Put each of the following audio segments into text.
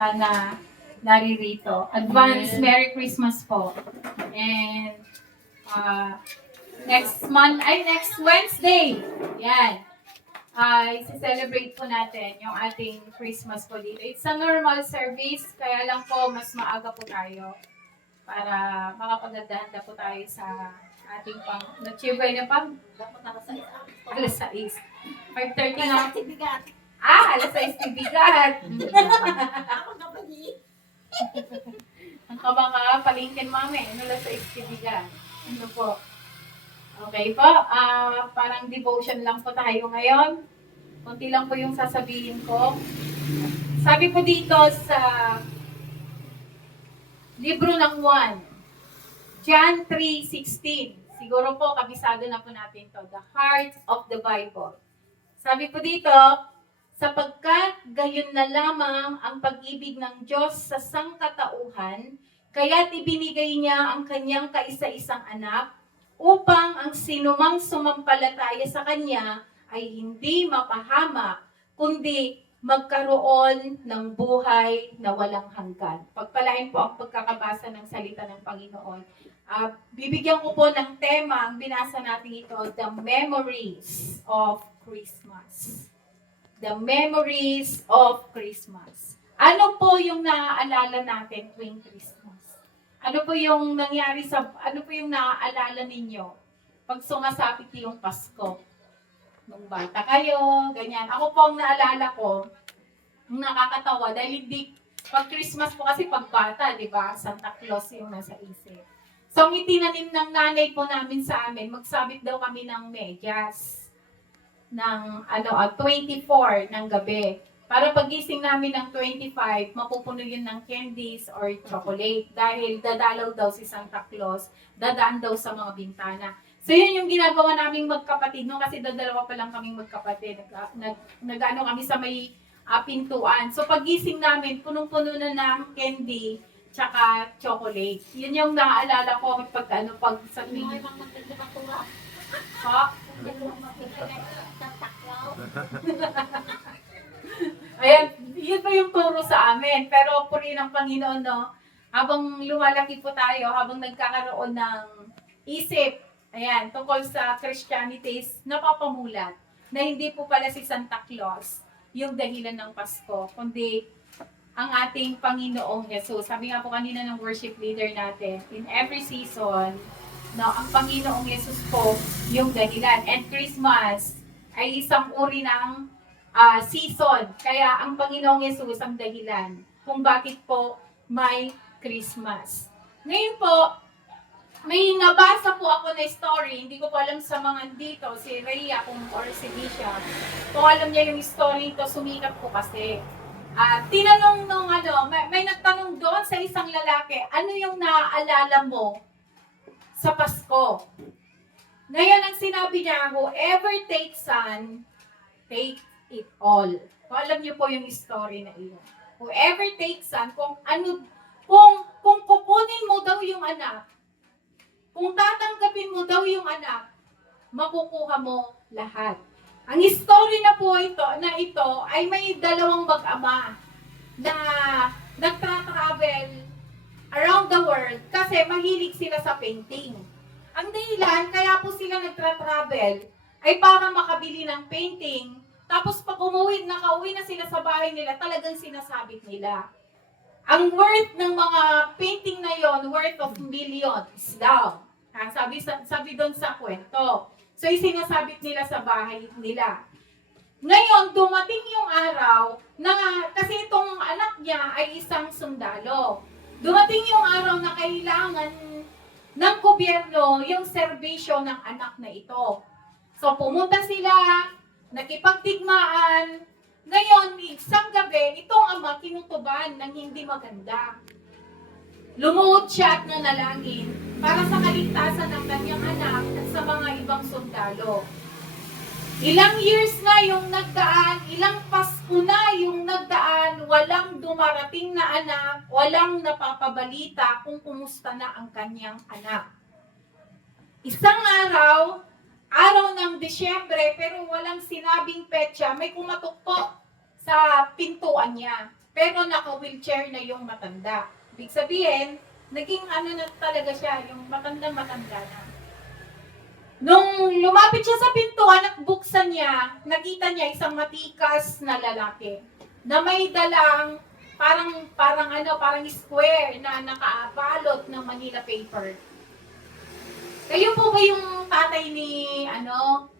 na naririto. Advance Merry Christmas po. And next Wednesday, yan, i-celebrate po natin yung ating Christmas po dito. It's a normal service, kaya lang po mas maaga po tayo para makapagdadaan po tayo sa ating na-chibay na pang alas 6. 5:30 na. Alas 6 tibigat. Ang kaba ka, palingkin mami. Alas 6 tibigat. Ano po? Okay po. Parang devotion lang po tayo ngayon. Kunti lang po yung sasabihin ko. Sabi po dito sa libro ng 1, John 3:16. Siguro po, kabisado na po natin to. The heart of the Bible. Sabi po dito, sapagkat gayon na lamang ang pag-ibig ng Diyos sa sangkatauhan, kaya't ibinigay niya ang kanyang kaisa-isang anak, upang ang sinumang sumampalataya sa kanya ay hindi mapahama, kundi magkaroon ng buhay na walang hanggan. Pagpalain po ang pagkakabasa ng salita ng Panginoon. Bibigyan ko po ng tema, ang binasa natin ito, The Memories of Christmas. The Memories of Christmas. Ano po yung naaalala natin tuwing Christmas? Ano po yung nangyari ano po yung naaalala ninyo pag sumasapit yung Pasko? Nung bata kayo, ganyan. Ako po ang naalala ko, yung nakakatawa, dahil hindi, pag Christmas po kasi pag bata, di ba? Santa Claus yung nasa isip. So, ang itinanim ng nanay po namin sa amin, magsabit daw kami ng medyas ng 24 ng gabi. Para pagising namin ng 25, mapupuno yun ng candies or chocolate. Dahil dadalaw daw si Santa Claus, dadaan daw sa mga bintana. So yun yung ginagawa naming magkapatid, no? Kasi dadalawa pa lang kaming magkapatid. Nag-ano kami sa may pintuan. So pagising namin, punong-puno na ng candy, tsaka chocolate. Yun yung naaalala ko pag sa tuwing. Ha? Ayan, yun pa yung turo sa amin. Pero puri ng Panginoon, no? Habang lumalaki po tayo, habang nagkakaroon ng isip, ayan, tungkol sa Christianity, napapamulat na hindi po pala si Santa Claus yung dahilan ng Pasko, kundi ang ating Panginoong Jesus. Sabi nga po kanina ng worship leader natin, in every season, no, ang Panginoong Jesus po yung dahilan. And Christmas ay isang uri ng season. Kaya ang Panginoong Jesus ang dahilan kung bakit po may Christmas. Ngayon po, may nabasa po ako na story, hindi ko po alam sa mga dito, si Rhea or si Disha. Kung alam niya yung story ito, sumikat po kasi. Tinanong nung may nagtanong doon sa isang lalaki, ano yung naaalala mo sa Pasko? Ngayon ang sinabi niya, whoever takes son, take it all. Kung alam niyo po yung story na iyon. Whoever takes son, kung kukunin mo daw yung anak, kung tatanggapin mo daw yung anak, makukuha mo lahat. Ang story na po ito ay may dalawang mag-ama na nagtra-travel around the world kasi mahilig sila sa painting. Ang dahilan, kaya po sila nagtra-travel ay para makabili ng painting, tapos pag nakauwi na sila sa bahay nila, talagang sinasabit nila. Ang worth ng mga painting na yon, worth of millions daw. Sabi doon sa kwento. So, isinasabit nila sa bahay nila. Ngayon, dumating yung araw na, kasi itong anak niya ay isang sundalo. Dumating yung araw na kailangan ng gobyerno yung serbisyo ng anak na ito. So, pumunta sila, nakipagtigmaan. Ngayon, isang gabi, itong ama kinutuban ng hindi maganda. Lumuhod siya at nanalangin para sa kaligtasan ng kanyang anak at sa mga ibang sundalo. Ilang years na yung nagdaan, ilang Pasko na yung nagdaan, walang dumarating na anak, walang napapabalita kung kumusta na ang kanyang anak. Isang araw ng Disyembre, pero walang sinabing petsa, may kumatok po sa pintuan niya. pero naka-wheelchair na yung matanda. Ibig sabihin, naging ano na talaga siya, yung matanda-matanda na. Nung lumapit siya sa pintuan at buksan niya, nakita niya isang matikas na lalaki na may dalang parang square na nakaabalot ng Manila paper. Kayo po ba yung tatay ni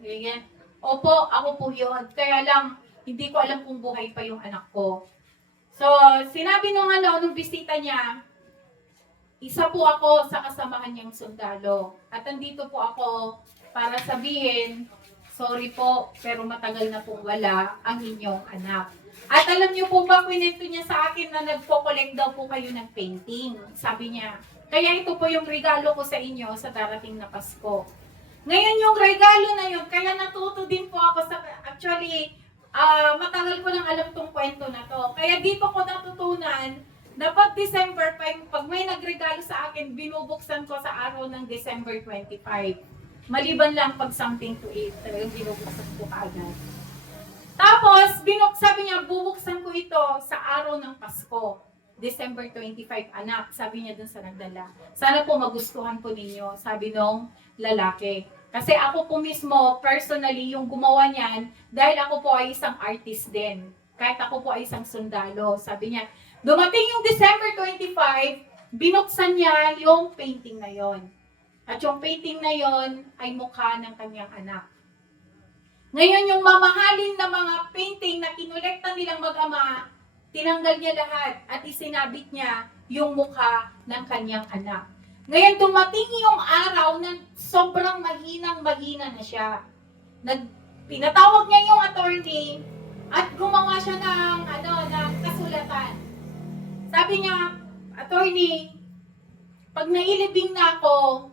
ganyan? Opo, ako po yun. Kaya lang, hindi ko alam kung buhay pa yung anak ko. So, sinabi nung bisita niya, isa po ako sa kasamahan niyang sundalo. At andito po ako para sabihin, sorry po, pero matagal na pong wala ang inyong anak. At alam niyo po ba, kwento niya sa akin na nagpo-collect daw po kayo ng painting. Sabi niya, kaya ito po yung regalo ko sa inyo sa darating na Pasko. Ngayon yung regalo na yun, kaya natuto din po ako sa, actually, matagal ko lang alam tong kwento na to. Kaya dito ko natutunan na pag December, pag may nagregalo sa akin, binubuksan ko sa araw ng December 25. Maliban lang pag something to eat, talagang binubuksan ko kaagad. Tapos, sabi niya, bubuksan ko ito sa araw ng Pasko. December 25, anak, sabi niya dun sa nagdala. Sana po magustuhan po ninyo, sabi nung lalaki. Kasi ako po mismo, personally, yung gumawa niyan, dahil ako po ay isang artist din. Kahit ako po ay isang sundalo. Sabi niya, dumating yung December 25, binuksan niya yung painting na yon. At yung painting na yon ay mukha ng kanyang anak. Ngayon, yung mamahalin na mga painting na kinolekta nilang mag-ama, tinanggal niya lahat at isinabit niya yung mukha ng kanyang anak. Ngayon, dumating yung araw na sobrang mahinang-mahina na siya. Pinatawag niya yung attorney at gumawa siya ng kasulatan. Sabi niya, attorney, pag nailibing na ako,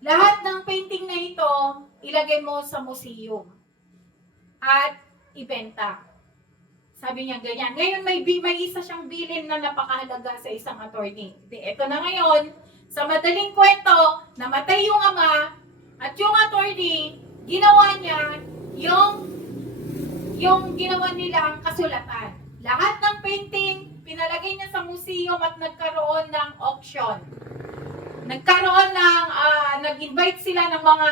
lahat ng painting na ito, ilagay mo sa museum at ibenta. Sabi niya ganyan. Ngayon may isa siyang bilin na napakahalaga sa isang attorney. Ito na ngayon, sa madaling kwento, namatay yung ama at yung attorney, ginawa niya yung ginawa nilang kasulatan. Lahat ng painting, pinalagay niya sa museum at nagkaroon ng auction. Nag-invite sila ng mga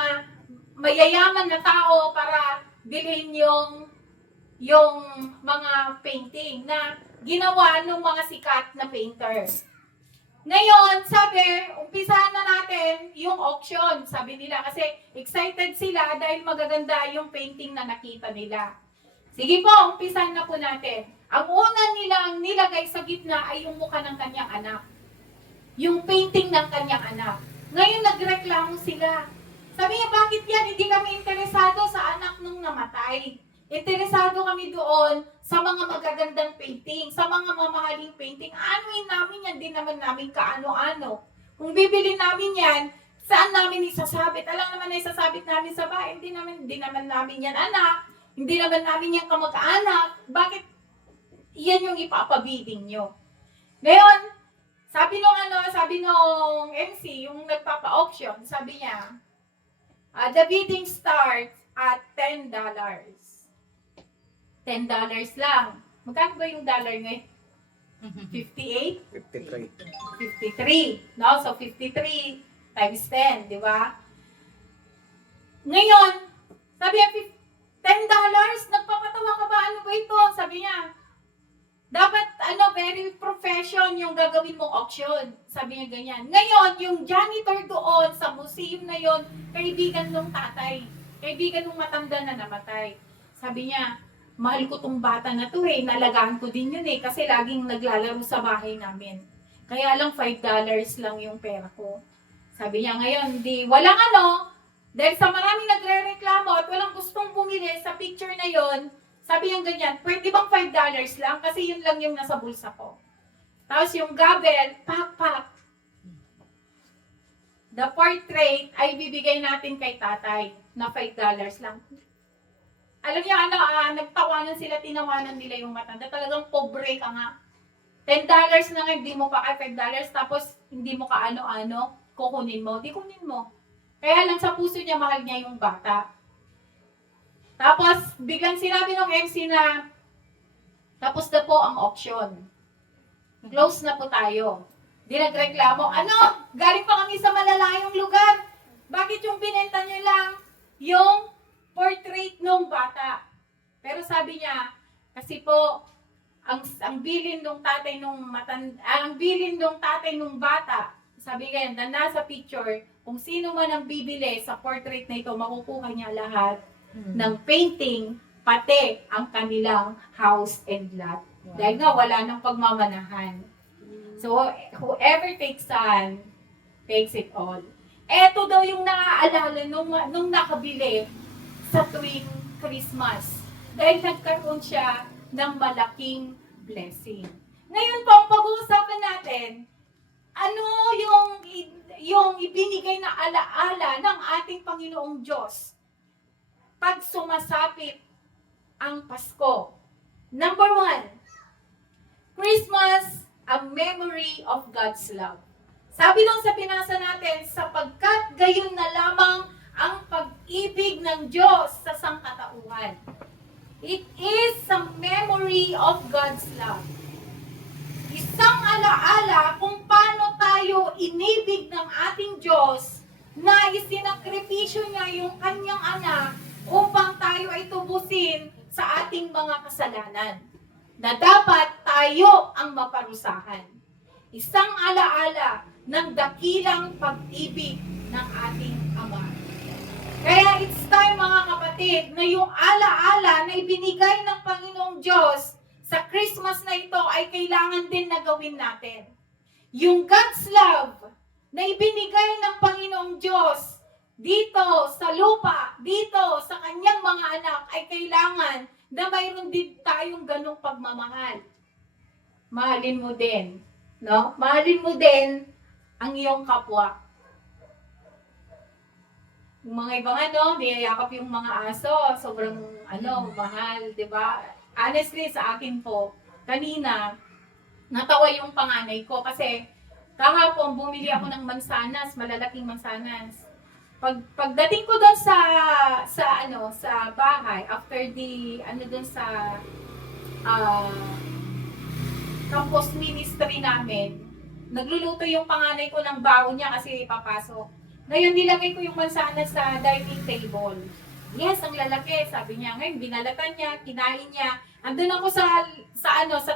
mayayaman na tao para bilhin yung mga painting na ginawa ng mga sikat na painter. Ngayon, sabi, umpisahan na natin yung auction, sabi nila, kasi excited sila dahil magaganda yung painting na nakita nila. Sige po, umpisahan na po natin. Ang una nilang nilagay sa gitna ay yung mukha ng kanyang anak. Yung painting ng kanyang anak. Ngayon, nagreklamo sila. Sabi niya, bakit yan? Hindi kami interesado sa anak nung namatay. Interesado kami doon sa mga magagandang painting, sa mga mamahaling painting. Anuin namin yan, di naman namin kaano-ano. Kung bibili namin yan, saan namin isasabit? Alam naman na isasabit namin sa bahay, hindi naman namin yan anak, hindi naman namin yan kamag-anak. Bakit yan yung ipapabidding nyo? Ngayon, sabi nung MC, yung nagpapa-auction, sabi niya, the bidding starts at $10. $10 lang. Magkano ba yung dollar ngayon? 58? 53. No? So, 53 times 10, di ba? Ngayon, sabi niya, $10? Nagpapatawa ka ba? Ano ba ito? Sabi niya, dapat, very profession yung gagawin mong auction. Sabi niya ganyan. Ngayon, yung janitor doon sa museum na yon, kaibigan ng tatay. Kaibigan ng matanda na namatay. Sabi niya, mahal ko tong bata na to nalagaan ko din yun kasi laging naglalaro sa bahay namin. Kaya lang $5 lang yung pera ko. Sabi niya ngayon, walang dahil sa maraming nagre-reklamo at walang gustong bumili sa picture na yon, sabi niya ganyan, pwede bang $5 lang? Kasi yun lang yung nasa bulsa ko. Tapos yung gabel, pak. The portrait ay bibigay natin kay tatay na $5 lang. Alam niyo, nagtawanan sila, tinawanan nila yung matanda. Talagang pobre ka nga. $10 na nga, hindi mo pa $5, tapos hindi mo ka kukunin mo. Di kunin mo. Kaya lang sa puso niya, mahal niya yung bata. Tapos, biglang sinabi ng MC na, Tapos na po ang auction. Close na po tayo. Di nagreklamo, ano? Galing pa kami sa malalayong lugar. Bakit yung binenta nyo lang yung portrait ng bata? Pero sabi niya, kasi po, ang bilin ng tatay nung bata, sabi niya, na nasa picture, kung sino man ang bibili sa portrait na ito, makukuha niya lahat ng painting, pati ang kanilang house and lot. Wow. Dahil nga, wala nang pagmamanahan. So, whoever takes one, takes it all. Eto daw yung naaalala nung nakabili sa tuwing Christmas. Dahil nagkaroon siya ng malaking blessing. Ngayon po, ang pag-uusapan natin, ano yung ibinigay na alaala ng ating Panginoong Diyos pag sumasapit ang Pasko. Number 1, Christmas, a memory of God's love. Sabi doon sa pinasa natin, sapagkat gayon na lamang ang pag-ibig ng Diyos sa sangkatauhan. It is a memory of God's love. Isang alaala kung paano tayo inibig ng ating Diyos na isinakripisyo niya yung kanyang anak upang tayo ay tubusin sa ating mga kasalanan, na dapat tayo ang maparusahan. Isang alaala ng dakilang pag-ibig ng ating Ama. Kaya it's time mga kapatid na yung alaala na ibinigay ng Panginoong Diyos sa Christmas na ito ay kailangan din na gawin natin. Yung God's love na ibinigay ng Panginoong Diyos dito sa lupa, dito sa kanyang mga anak ay kailangan na mayroon din tayong ganong pagmamahal. Mahalin mo din, no? Mahalin mo din ang iyong kapwa. Yung mga ibang niyayakap yung mga aso, sobrang mahal, 'di ba? Honestly sa akin po, kanina natawa yung panganay ko kasi kahapon bumili ako ng mansanas, malalaking mansanas. Pagdating ko doon sa bahay after doon sa campus ministry namin, nagluluto yung panganay ko ng baon niya kasi papasok. Ngayon nilagay ko yung mansanas sa dining table. Yes, ang lalaki, sabi niya. Ngayon binalatan niya, kinain niya. Andun ako sa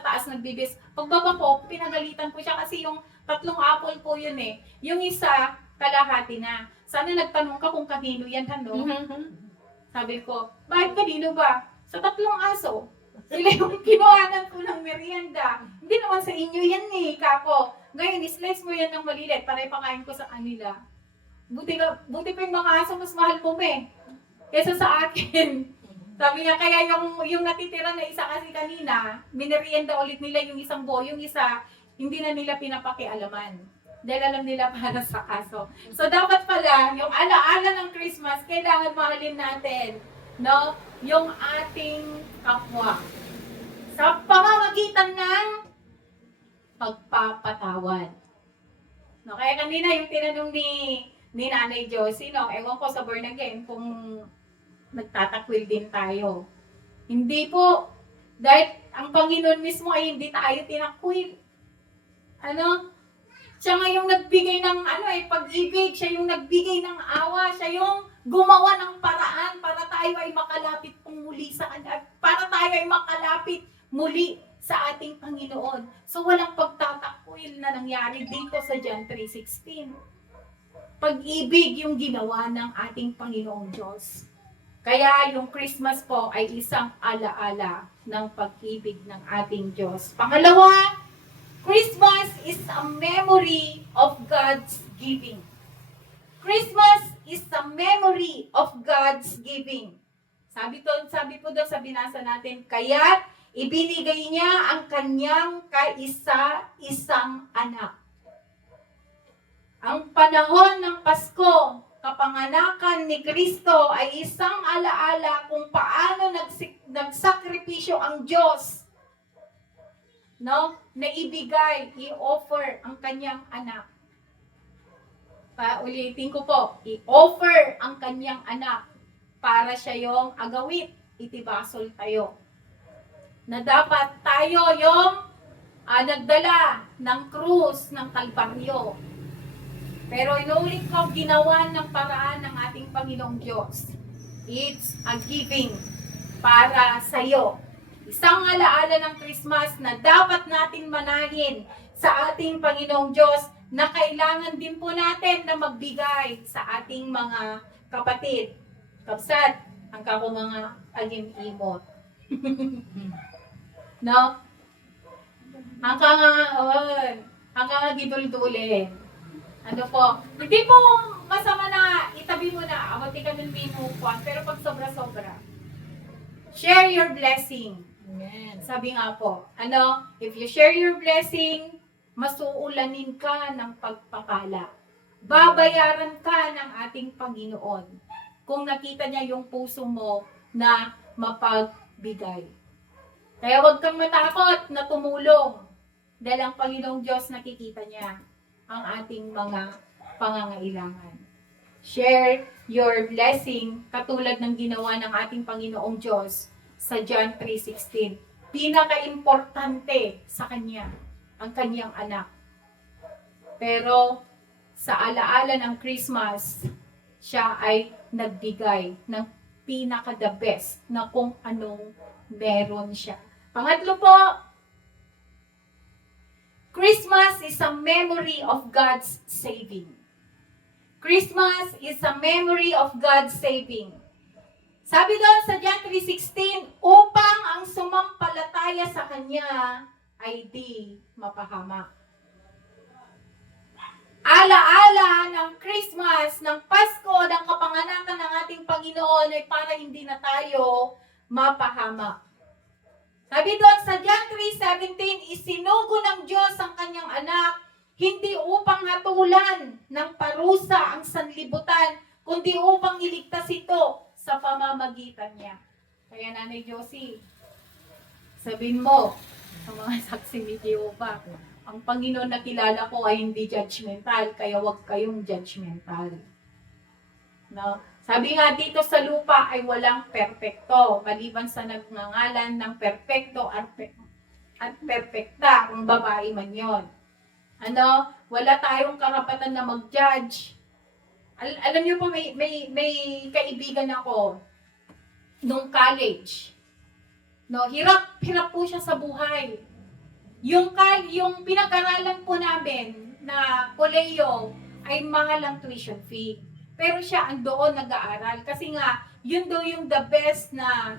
taas nagbibis. Pagbaba ko, pinagalitan ko siya kasi yung 3 apple po yun eh. Yung isa, kalahati na. Sana nagtanong ka kung kanino yan, Sabi ko, bakit kanino ba? Sa 3 aso. Sila yung kinuhanan ko ng merienda. Hindi naman sa inyo yan eh, kako. Ngayon, slice mo yan ng malilit para ipakain ko sa kanila. Buti pa yung mga aso, mas mahal mo kesa sa akin. Sabi niya, kaya yung natitira na isa kasi kanina, minerienda ulit nila yung isang buo. Yung isa, hindi na nila pinapakialaman. Dahil alam nila para sa aso. So, dapat pala, yung alaala ng Christmas, kailangan mahalin natin, no? Yung ating kapwa. Sa pamamagitan ng pagpapatawad. No, kaya kanina yung tinanong ni Nanay Josie, ewan ko sa born again kung nagtatakwil din tayo. Hindi po. Dahil ang Panginoon mismo ay hindi tayo tinakwil. Siya nga yung nagbigay ng pag-ibig, siya yung nagbigay ng awa, siya yung gumawa ng paraan para tayo ay makalapit muli sa Kanya, para tayo ay makalapit muli sa ating Panginoon. So walang pagtatakwil na nangyari dito sa John 3:16. Pag-ibig yung ginawa ng ating Panginoong Diyos. Kaya yung Christmas po ay isang alaala ng pag-ibig ng ating Diyos. Pangalawa, Christmas is a memory of God's giving. Christmas is a memory of God's giving. Sabi po doon sa binasa natin, kaya ibinigay niya ang kanyang kaisa-isang anak. Ang panahon ng Pasko, kapanganakan ni Kristo ay isang alaala kung paano nagsakripisyo ang Diyos, na ibigay, i-offer ang kanyang anak. Paulitin ko po, i-offer ang kanyang anak para siya yung agawit, itibasol tayo. na dapat tayo yung nagdala ng krus ng Kalbaryo. Pero inuulit ko, ginawa ng paraan ng ating Panginoong Diyos. It's a giving para sa'yo. Isang alaala ng Christmas na dapat natin manahin sa ating Panginoong Diyos na kailangan din po natin na magbigay sa ating mga kapatid. Kapsat, ang kako mga agim-imot. No? Ang nga gidul-dulin. Ano po? Hindi po masama na itabi mo na, amati ka ng binukuan, pero pag sobra-sobra. Share your blessing. Amen. Sabi nga po, if you share your blessing, masuulanin ka ng pagpapala. Babayaran ka ng ating Panginoon kung nakita niya yung puso mo na mapagbigay. Kaya huwag kang matakot na tumulong dahil ang Panginoong Diyos nakikita niya ang ating mga pangangailangan. Share your blessing katulad ng ginawa ng ating Panginoong Diyos sa John 3:16. Pinaka-importante sa Kanya, ang Kanyang anak. Pero sa alaala ng Christmas, siya ay nagbigay ng pinaka-the best na kung anong meron siya. Pangatlo po, Christmas is a memory of God's saving. Christmas is a memory of God's saving. Sabi doon sa John 3:16, upang ang sumampalataya sa Kanya ay di mapahamak. Alaala ng Christmas, ng Pasko, ng kapanganakan ng ating Panginoon ay para hindi na tayo mapahamak. Sabi doon sa John 3:17, isinugo ng Diyos ang Kanyang anak, hindi upang hatulan ng parusa ang sanlibutan, kundi upang iligtas ito sa pamamagitan niya. Kaya Nanay Josie, sabihin mo sa mga saksi ni Jehovah, ang Panginoon na kilala ko ay hindi judgmental, kaya huwag kayong judgmental. No? Sabi nga dito sa lupa ay walang perpekto, maliban sa nagngangalan ng perpekto at perpekta, kung babae man yon. Wala tayong karapatan na mag-judge. Alam niyo po, may kaibigan ako nung college. No, hirap po siya sa buhay. Yung pinag-aralan po namin na koleyo ay mahal ang tuition fee. Pero siya doon nag-aaral. Kasi nga, yun daw yung the best na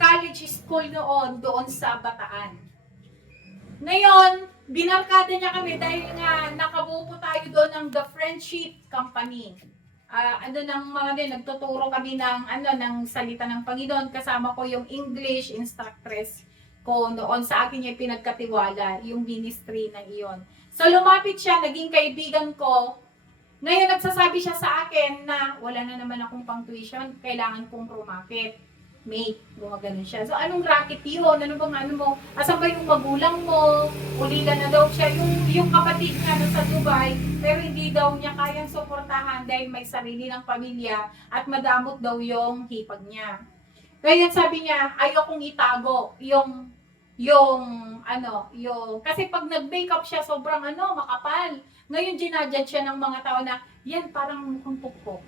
college school noon doon sa Bataan. Ngayon, binarkada niya kami dahil nga nakabuo po tayo doon ng The Friendship Company. Nagtuturo kami ng salita ng Panginoon. Kasama ko yung English instructress ko noon. Sa akin niya pinagkatiwala yung ministry na iyon. So lumapit siya, naging kaibigan ko. Ngayon nagsasabi siya sa akin na wala na naman akong pang tuition, kailangan kong rumakit. Mate, gumagano siya. So anong racket yun? Asan ba yung magulang mo? Ulila na daw siya. Yung kapatid niya sa Dubai, pero hindi daw niya kayang suportahan dahil may sarili ng pamilya at madamot daw yung hipag niya. Ngayon sabi niya, ayokong itago kasi pag nag-makeup siya, sobrang makapal. Ngayon, ginadjudge siya ng mga tao na, yan, parang mukhang pukpok.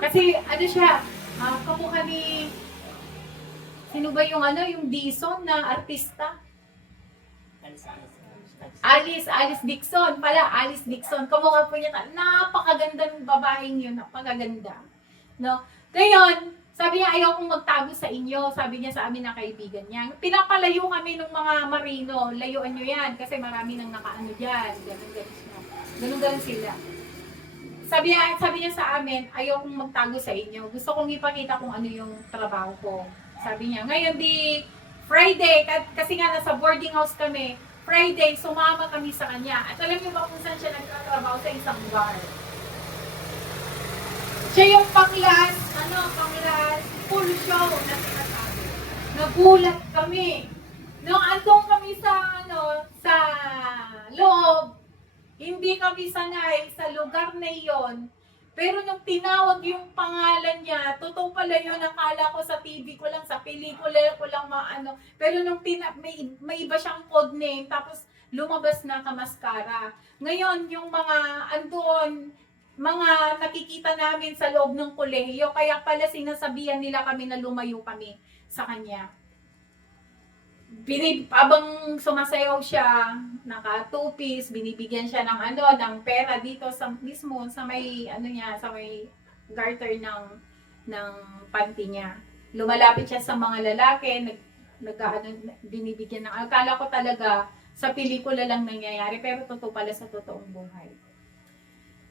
Kasi, siya, kamukha ni, sino ba yung Dixon na artista? Alice Dixon. Alice Dixon. Kamukha po niya, napakaganda ng babaeng yun, napakaganda. No? Ngayon, sabi niya, ayaw kong magtago sa inyo. Sabi niya sa amin na kaibigan niya. Pinapalayo kami ng mga marino. Layuan nyo yan kasi marami nang nakaano dyan. Ganun sila. Sabi niya sa amin, ayaw kong magtago sa inyo. Gusto kong ipakita kung ano yung trabaho ko. Sabi niya, ngayon di Friday, kasi nga nasa boarding house kami, Friday, sumama kami sa kanya. At alam niyo ba kung saan siya nagtatrabaho? Sa isang bar. Siya yung panglas full show na sinasabi. Nagulat kami. Nung andong kami sa loob, hindi kami sanay sa lugar na iyon Pero nung tinawag yung pangalan niya, totoo pala yun, akala ko sa TV ko lang, sa pelikula ko lang maano. Pero nung may iba siyang code name, tapos lumabas na kamaskara. Ngayon, yung mga andun, mga nakikita namin sa loob ng kolehiyo, kaya pala sinasabihan nila kami na lumayo kami sa kanya. Abang sumasayaw siya, naka two-piece, binibigyan siya ng pera dito sa mismo sa may sa may garter ng panty niya. Lumalapit siya sa mga lalaki, binibigyan ng akala ko talaga sa pelikula lang nangyayari, pero totoo pala sa totoong buhay.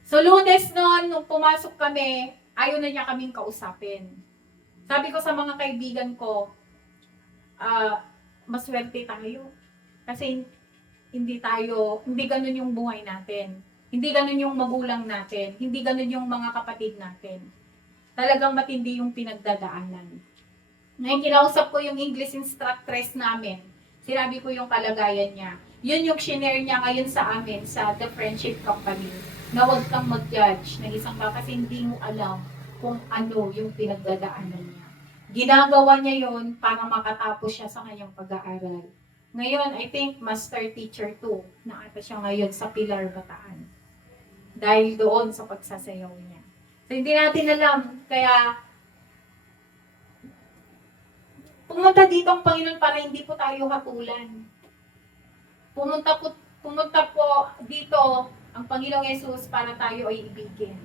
So Lunes noon, nung pumasok kami, ayaw na niya kaming kausapin. Sabi ko sa mga kaibigan ko, maswerte tayo. Kasi hindi ganun yung buhay natin. Hindi ganun yung magulang natin. Hindi ganun yung mga kapatid natin. Talagang matindi yung pinagdadaanan. Ngayon, kinausap ko yung English instructress namin. Sinabi ko yung kalagayan niya. Yun yung shinare niya ngayon sa amin, sa The Friendship Company. Na huwag kang mag-judge ng isang tao kasi hindi mo alam kung ano yung pinagdadaanan niya. Ginagawa niya yon para makatapos siya sa kanyang pag-aaral. Ngayon, I think Master Teacher 2 na ata siya ngayon sa Pilar, Bataan. Dahil doon sa pagsasayaw niya. So, hindi natin alam. Kaya, pumunta dito ang Panginoon para hindi po tayo hatulan. Pumunta po dito ang Panginoong Yesus para tayo ay ibigin.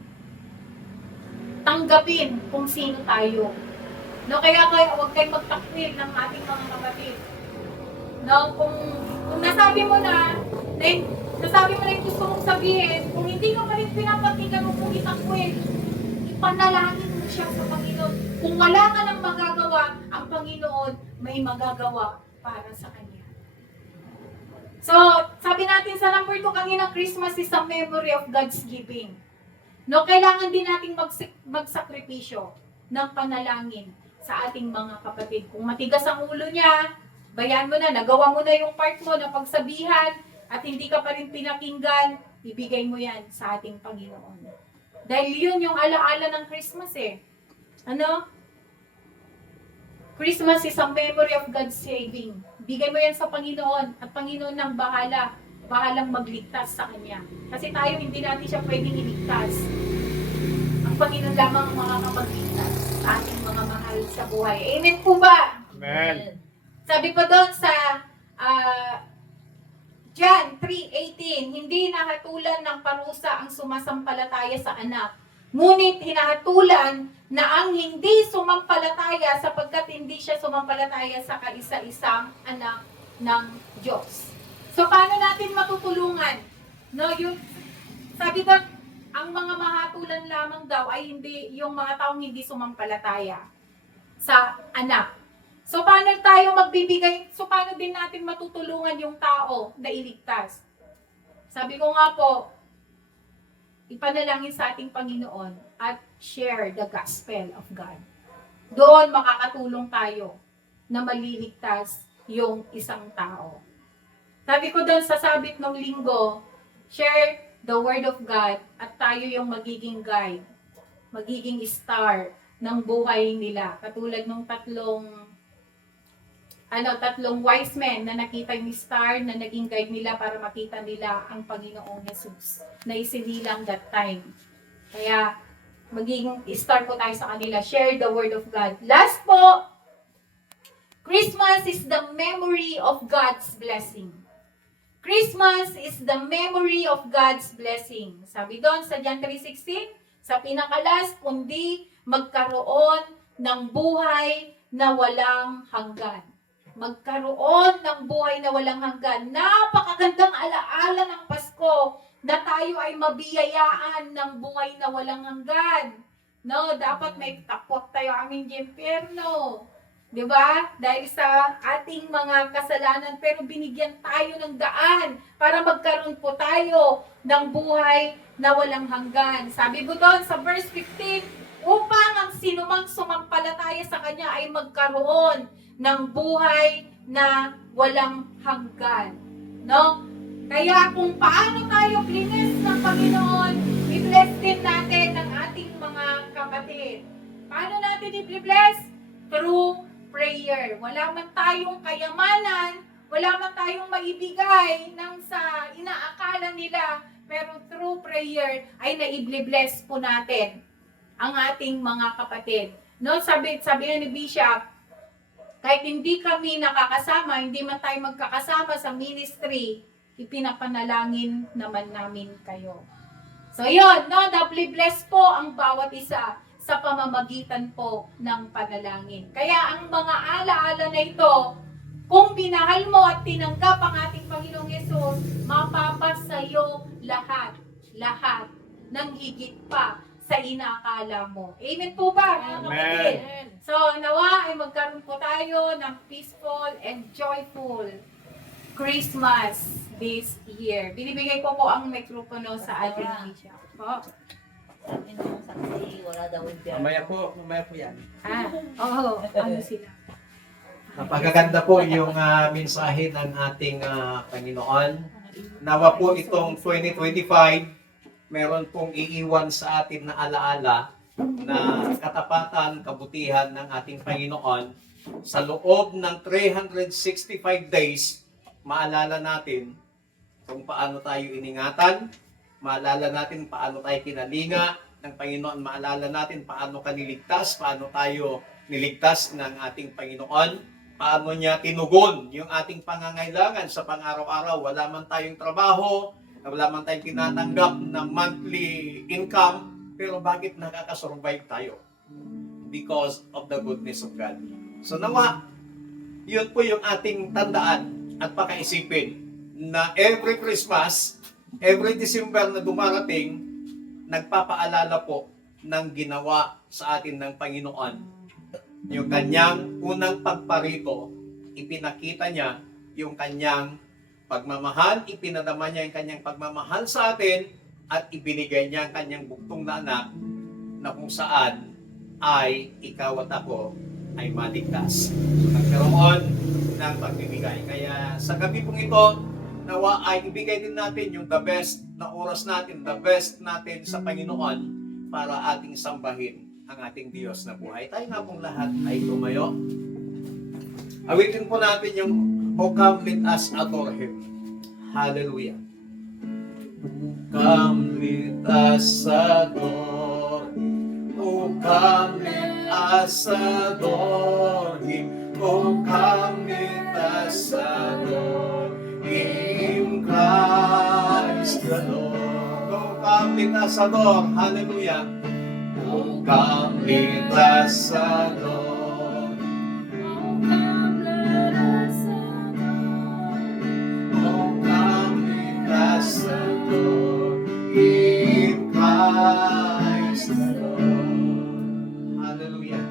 Tanggapin kung sino tayo. No, kaya huwag kayong magtakwil ng ating mga kapatid. No, kung nasabi mo na yung gusto mong sabihin, kung hindi ka pa rin pinapakinggan mo kung itakwil, ipanalangin mo siya sa Panginoon. Kung wala ka nang magagawa, ang Panginoon may magagawa para sa Kanya. So, sabi natin sa number 2 kanina, Christmas is a memory of God's giving. No, kailangan din nating magsakripisyo ng panalangin sa ating mga kapatid. Kung matigas ang ulo niya, bayan mo na, nagawa mo na yung part mo na pagsabihan at hindi ka pa rin pinakinggan, ibigay mo yan sa ating Panginoon. Dahil yun yung alaala ng Christmas eh. Ano? Christmas is a memory of God's saving. Bigay mo yan sa Panginoon at Panginoon nang bahalang magligtas sa Kanya. Kasi tayo hindi natin siya pwedeng iligtas. Ang Panginoon lamang ang makakapagligtas sa ating mga mahal sa buhay. Amen po ba? Amen. Sabi pa doon sa John 3:18, hindi hinahatulan ng parusa ang sumasampalataya sa anak. Ngunit hinahatulan na ang hindi sumampalataya sapagkat hindi siya sumampalataya sa kaisa-isang anak ng Diyos. So, paano natin matutulungan? No, sabi doon, ang mga mahatulan lamang daw ay hindi yung mga taong hindi sumampalataya sa anak. So, paano tayo magbibigay? So, paano din natin matutulungan yung tao na iligtas? Sabi ko nga po, ipanalangin sa ating Panginoon at share the gospel of God. Doon makakatulong tayo na maliligtas yung isang tao. Sabi ko doon sa sabit ng linggo, share the word of God at tayo yung magiging guide, magiging star ng buhay nila. Katulad ng tatlong wise men na nakita yung star na naging guide nila para makita nila ang Panginoong Jesus na isinilang that time. Kaya, magiging star po tayo sa kanila. Share the word of God. Last po, Christmas is the memory of God's blessing. Christmas is the memory of God's blessing. Sabi doon sa John 3:16, sa pinakalas, kundi magkaroon ng buhay na walang hanggan. Magkaroon ng buhay na walang hanggan. Napakagandang alaala ng Pasko na tayo ay mabiyayaan ng buhay na walang hanggan. No, dapat may takwak tayo aming impyerno. 'Di ba? Dahil sa ating mga kasalanan, pero binigyan tayo ng daan para magkaroon po tayo ng buhay na walang hanggan. Sabi ko doon sa verse 15, upang ang sinumang sumampalataya sa Kanya ay magkaroon ng buhay na walang hanggan. No? Kaya kung paano tayo blinis ng Panginoon, I-bless din natin ang ating mga kapatid. Paano natin i-bless? Through prayer. Wala man tayong kayamanan, wala man tayong maibigay ng sa inaakala nila, pero through prayer ay na-bless po natin ang ating mga kapatid. No, sabi ni Bishop, kahit hindi kami nakakasama, hindi man tayo magkakasama sa ministry, ipinapanalangin naman namin kayo. So yun, no, doubly blessed po ang bawat isa sa pamamagitan po ng panalangin. Kaya ang mga alaala na ito, kung binahal mo at tinanggap ang ating Panginoong Yesus, mapapasayo lahat ng higit pa sa inakala mo. Amen po ba, mga kapatid? So, nawa ay magkaroon po tayo ng peaceful and joyful Christmas this year. Binibigay ko po ang mikropono sa ating bishop. Po. Sabi nung saksi, wala daw yung piyano. Mamaya po yan. Oo, ano sila? Napakaganda po yung mensahe ng ating Panginoon. Nawa po itong 2025, meron pong iiwan sa atin na alaala na katapatan, kabutihan ng ating Panginoon. Sa loob ng 365 days, maalala natin kung paano tayo iningatan, maalala natin paano tayo kinalinga ng Panginoon, maalala natin paano ka niligtas, paano tayo niligtas ng ating Panginoon, paano niya tinugon yung ating pangangailangan sa pang-araw-araw. Wala man tayong trabaho, wala man tayong tinatanggap na monthly income, pero bakit nakakasurvive tayo? Because of the goodness of God. So nawa, yun po yung ating tandaan at pakaisipin na every Christmas, every December na dumarating, nagpapaalala po ng ginawa sa atin ng Panginoon. Yung kanyang unang pagparito, ipinakita niya yung kanyang pagmamahal, ipinadama niya yung kanyang pagmamahal sa atin at ibinigay niya ang kanyang buktong na anak na kung saan ay ikaw at ako ay maligtas. So nagkaroon ng pagbibigay. Kaya sa gabi pong ito, nawa ay ibigay din natin yung the best na oras natin, the best natin sa Panginoon para ating sambahin ang ating Diyos na buhay. Tayo nga pong lahat ay tumayo. Awitin po natin yung O come, let us adore Him. Hallelujah. Come, let us adore Him. O come, let us adore Him. O come, let us adore Him, Christ the Lord. O come, let us adore. Hallelujah. O come, let us adore. In Christ the Lord. Hallelujah.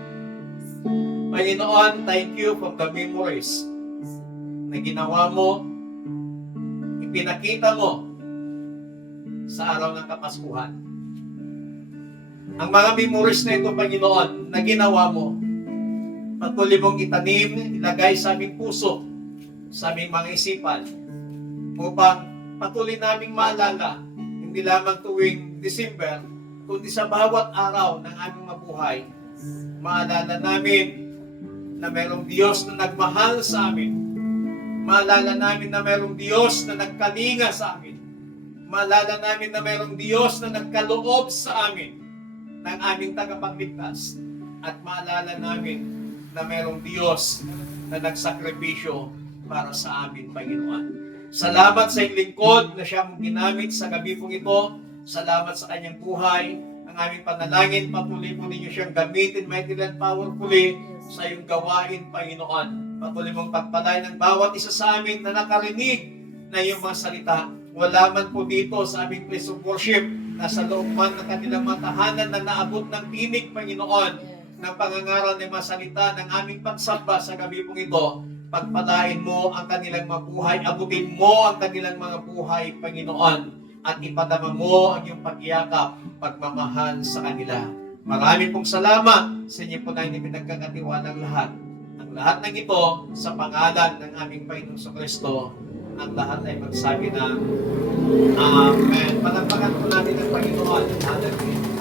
Panginoon, thank you for the memories na ginawa mo, ipinakita mo sa araw ng Kapaskuhan. Ang mga memories na ito, Panginoon, na ginawa mo, patuloy mong itanim, ilagay sa aming puso, sa aming mga isipan, upang patuloy naming maalala, hindi lamang tuwing December, kundi sa bawat araw ng aming mabuhay, maalala namin na mayroong Diyos na nagmahal sa amin. Maalala namin na mayroong Diyos na nagkalinga sa amin. Maalala namin na mayroong Diyos na nagkaloob sa amin ng aming tagapagligtas. At maalala namin na mayroong Diyos na nagsakripisyo para sa amin, Panginoon. Salamat sa iyong lingkod na siyang ginamit sa gabi pong ito. Salamat sa kanyang buhay. Ang aming panalangin, patuloy po ninyo siyang gamitin mightily and powerfully sa iyong gawain, Panginoon. Patuloy mong pagpalain ng bawat isa sa amin na nakarinig na iyong mga salita. Wala man po dito sa aming place of worship na sa loob man ng kanilang mga tahanan na naabot ng tinig, Panginoon, ng pangangaral ng mga salita ng aming pagsamba sa gabi pong ito. Pagpalain mo ang kanilang mga buhay, abutin mo ang kanilang mga buhay, Panginoon, at ipadama mo ang iyong pagyakap, pagmamahal sa kanila. Marami pong salamat sa inyo po na hindi pinagkakatiwalang lahat. Ang lahat ng ito sa pangalan ng aming Panginoong Kristo. ang lahat ay magsabi na Amen. Palakpakan po natin ang Panginoon. Hallelujah.